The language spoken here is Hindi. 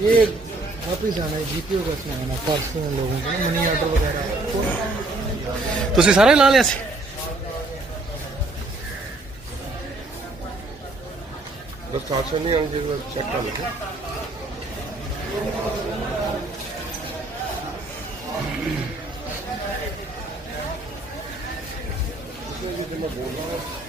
ये वापिस आना है जीपीओ का आना पर्सनल लोगों को मनी ऑर्डर वगैरह ਤੁਸੀਂ ਸਾਰਾ ਹੀ ਲਾ ਲਿਆ ਸੀ? बस चाचा नहीं आने चाहिए चेक कर लेते मैं बोल रहा हूँ